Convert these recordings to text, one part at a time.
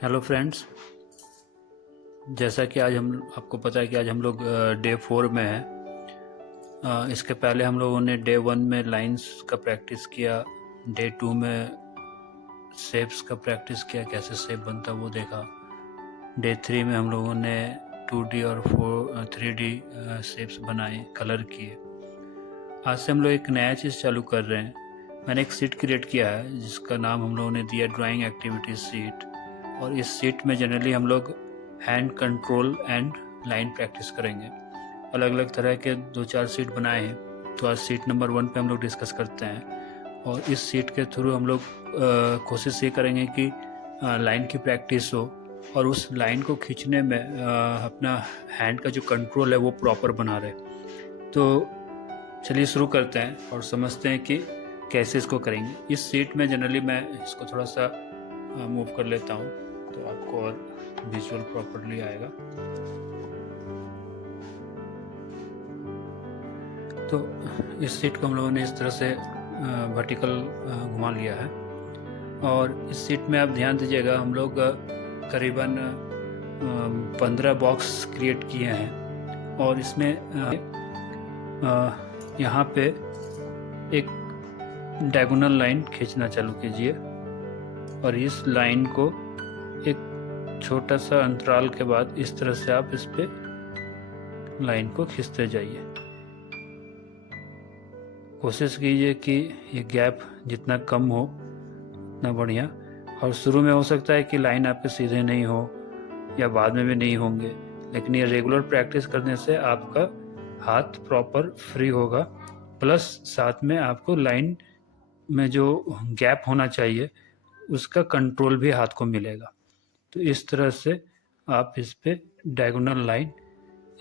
Hello friends. जैसा कि आज हम आपको पता है कि आज हम लोग डे 4 में हैं। इसके पहले हम लोगों ने डे 1 में लाइंस का प्रैक्टिस किया, डे 2 में शेप्स का प्रैक्टिस किया, कैसे शेप बनता वो देखा। डे 3 में हम लोगों ने 2D और 3D शेप्स बनाए, कलर किए। आज से हम लोग एक नया चीज़ चालू कर रहे हैं। मैंने एक सीट क्रिएट किया है जिसका नाम हम लोगों ने दिया ड्राइंग एक्टिविटी सीट। और इस सीट में जनरली हम लोग hand control and line practice करेंगे। अलग अलग तरह के 2-4 सीट बनाए हैं, तो आज सीट नंबर 1 पे हम लोग डिस्कस करते हैं। और इस सीट के थ्रू हम लोग कोशिश ये करेंगे कि लाइन की प्रैक्टिस हो और उस लाइन को खींचने में अपना हैंड का जो कंट्रोल है वो प्रॉपर बना रहे। तो चलिए शुरू करते हैं और समझते हैं कि कैसे इसको करेंगे। इस सीट में जनरली मैं इसको थोड़ा सा मूव कर लेता हूँ तो आपको और विजुअल प्रॉपरली आएगा। तो इस सीट को हम लोगों ने इस तरह से वर्टिकल घुमा लिया है। और इस सीट में आप ध्यान दीजिएगा, हम लोग करीबन 15 बॉक्स क्रिएट किए हैं। और इसमें यहाँ पे एक डायगोनल लाइन खींचना चालू कीजिए और इस लाइन को एक छोटा सा अंतराल के बाद इस तरह से आप इस पे लाइन को खींचते जाइए। कोशिश कीजिए कि ये गैप जितना कम हो उतना बढ़िया। और शुरू में हो सकता है कि लाइन आपके सीधे नहीं हो या बाद में भी नहीं होंगे, लेकिन ये रेगुलर प्रैक्टिस करने से आपका हाथ प्रॉपर फ्री होगा, प्लस साथ में आपको लाइन में जो गैप होना चाहिए उसका कंट्रोल भी हाथ को मिलेगा। तो इस तरह से आप इस पे डायगोनल लाइन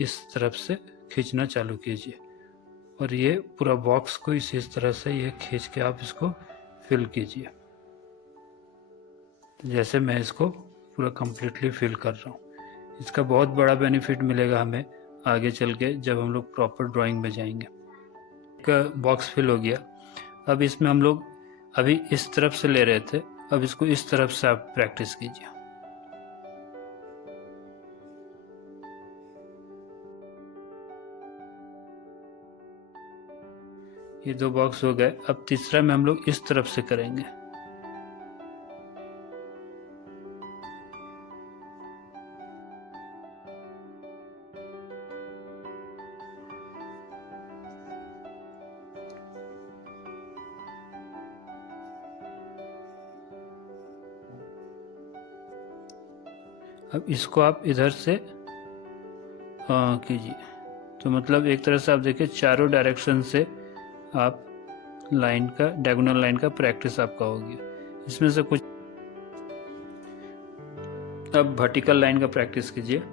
इस तरफ से खींचना चालू कीजिए और ये पूरा बॉक्स को इस तरह से ये खींच के आप इसको फिल कीजिए। तो जैसे मैं इसको पूरा कंप्लीटली फिल कर रहा हूँ, इसका बहुत बड़ा बेनिफिट मिलेगा हमें आगे चल के जब हम लोग प्रॉपर ड्राइंग में जाएंगे। एक बॉक्स फिल हो गया। अब इसमें हम लोग अभी इस तरफ से ले रहे थे, अब इसको इस तरफ से आप प्रैक्टिस कीजिए। ये 2 बॉक्स हो गए। अब तीसरा में हम लोग इस तरफ से करेंगे। अब इसको आप इधर से कीजिए। तो मतलब एक तरह से आप देखिए चारों डायरेक्शन से आप लाइन का, डायगोनल लाइन का प्रैक्टिस आपका हो गया। इसमें से कुछ अब वर्टिकल लाइन का प्रैक्टिस कीजिए।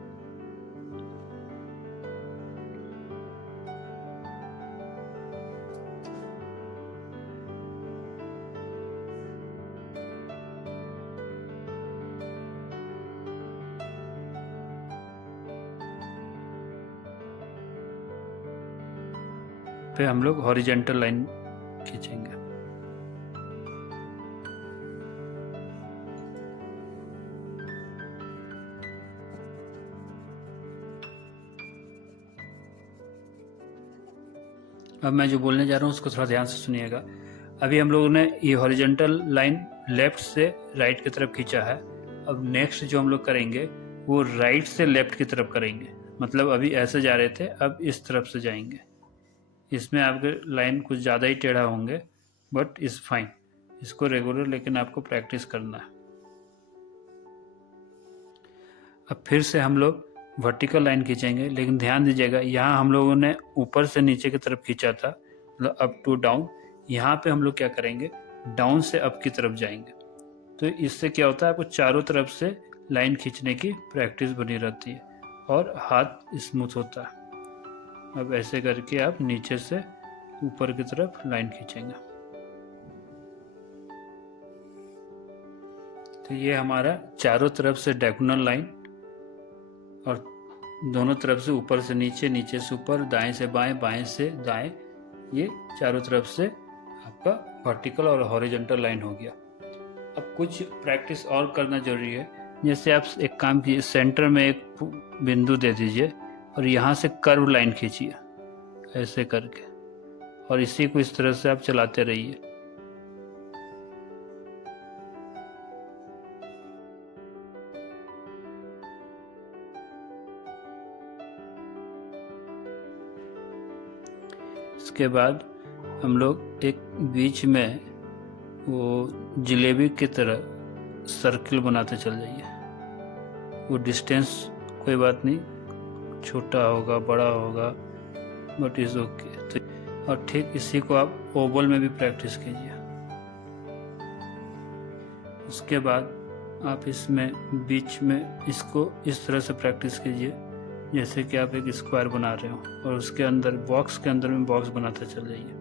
पे हम लोग हॉरिजेंटल लाइन खींचेंगे। अब मैं जो बोलने जा रहा हूँ उसको थोड़ा ध्यान से सुनिएगा। अभी हम लोगों ने ये हॉरिजेंटल लाइन लेफ्ट से राइट की तरफ खींचा है। अब नेक्स्ट जो हम लोग करेंगे वो राइट से लेफ्ट की तरफ करेंगे। मतलब अभी ऐसे जा रहे थे, अब इस तरफ से जाएंगे। इसमें आपके लाइन कुछ ज़्यादा ही टेढ़ा होंगे, बट इज़ फाइन। इसको रेगुलर लेकिन आपको प्रैक्टिस करना है। अब फिर से हम लोग वर्टिकल लाइन खींचेंगे, लेकिन ध्यान दीजिएगा यहाँ हम लोगों ने ऊपर से नीचे की तरफ खींचा था, मतलब अप टू डाउन। यहाँ पे हम लोग क्या करेंगे, डाउन से अप की तरफ जाएंगे। तो इससे क्या होता है, आपको चारों तरफ से लाइन खींचने की प्रैक्टिस बनी रहती है और हाथ स्मूथ होता है। अब ऐसे करके आप नीचे से ऊपर की तरफ लाइन खींचेंगे। तो ये हमारा चारों तरफ से डायगोनल लाइन और दोनों तरफ से ऊपर से नीचे, नीचे से ऊपर, दाएं से बाएं, बाएं से दाएं, ये चारों तरफ से आपका वर्टिकल और हॉरिजॉन्टल लाइन हो गया। अब कुछ प्रैक्टिस और करना जरूरी है। जैसे आप एक काम कीजिए, सेंटर में एक बिंदु दे दीजिए और यहाँ से कर्व लाइन खींचिए ऐसे करके, और इसी को इस तरह से आप चलाते रहिए। इसके बाद हम लोग एक बीच में वो जलेबी की तरह सर्किल बनाते चल जाइए। वो डिस्टेंस कोई बात नहीं, छोटा होगा बड़ा होगा, बट इज ओके। तो और ठीक इसी को आप ओवल में भी प्रैक्टिस कीजिए। उसके बाद आप इसमें बीच में इसको इस तरह से प्रैक्टिस कीजिए जैसे कि आप एक स्क्वायर बना रहे हो, और उसके अंदर बॉक्स के अंदर में बॉक्स बनाते चल जाइए।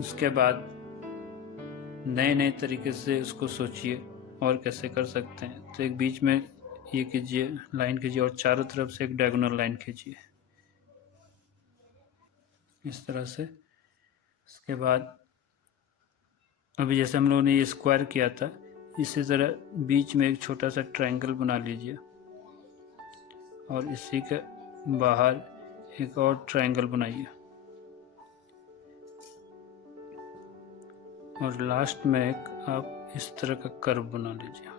उसके बाद नए नए तरीके से उसको सोचिए और कैसे कर सकते हैं। तो एक बीच में ये कीजिए, लाइन कीजिए, और चारों तरफ से एक डायगोनल लाइन खींचिए इस तरह से। इसके बाद अभी जैसे हम लोगों ने ये स्क्वायर किया था, इसी तरह बीच में एक छोटा सा ट्रायंगल बना लीजिए, और इसी के बाहर एक और ट्रायंगल बनाइए, और लास्ट में एक आप इस तरह का कर्व बना लीजिए।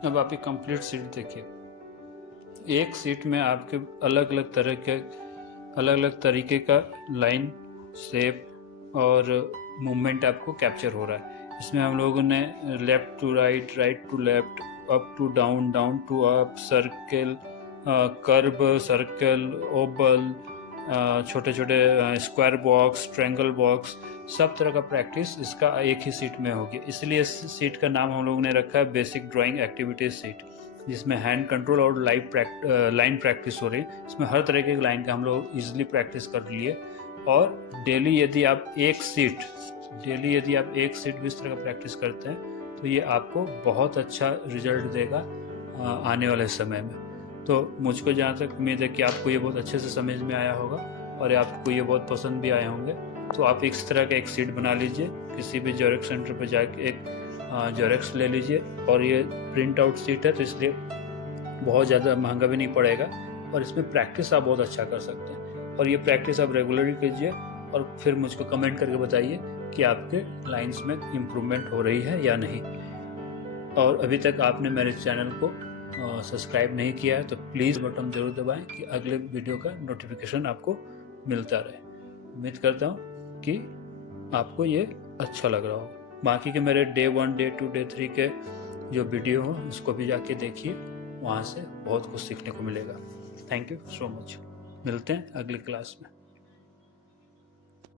अब आप ये कंप्लीट सीट देखिए। एक सीट में आपके अलग अलग तरीके का लाइन, शेप और मूवमेंट आपको कैप्चर हो रहा है। इसमें हम लोगों ने left to right, right to left, up to down, down to up, circle, curve, circle, oval, छोटे छोटे स्क्वायर बॉक्स, ट्रायंगल बॉक्स, सब तरह का प्रैक्टिस इसका एक ही सीट में होगी। इसलिए इस सीट का नाम हम लोगों ने रखा है बेसिक ड्राइंग एक्टिविटीज सीट, जिसमें हैंड कंट्रोल और लाइन प्रैक्टिस हो रही है। इसमें हर तरह के लाइन का हम लोग इजीली प्रैक्टिस कर लिए। और डेली यदि आप एक सीट भी इस तरह का प्रैक्टिस करते हैं तो ये आपको बहुत अच्छा रिजल्ट देगा आने वाले समय में। तो मुझको जहाँ तक उम्मीद है कि आपको ये बहुत अच्छे से समझ में आया होगा और आपको ये बहुत पसंद भी आए होंगे। तो आप इस तरह का एक सीट बना लीजिए, किसी भी जेरॉक्स सेंटर पर जाके एक जेरॉक्स ले लीजिए। और ये प्रिंट आउट सीट है तो इसलिए बहुत ज़्यादा महंगा भी नहीं पड़ेगा, और इसमें प्रैक्टिस आप बहुत अच्छा कर सकते हैं। और ये प्रैक्टिस आप रेगुलरली कीजिए और फिर मुझको कमेंट करके बताइए कि आपके लाइंस में इम्प्रूवमेंट हो रही है या नहीं। और अभी तक आपने मेरे चैनल को सब्सक्राइब नहीं किया है तो प्लीज़ बटन ज़रूर दबाएं कि अगले वीडियो का नोटिफिकेशन आपको मिलता रहे। उम्मीद करता हूँ कि आपको ये अच्छा लग रहा हो। बाकी के मेरे डे 1, डे 2, डे 3 के जो वीडियो हो उसको भी जाके देखिए, वहाँ से बहुत कुछ सीखने को मिलेगा। Thank you so much. मिलते हैं अगली क्लास में।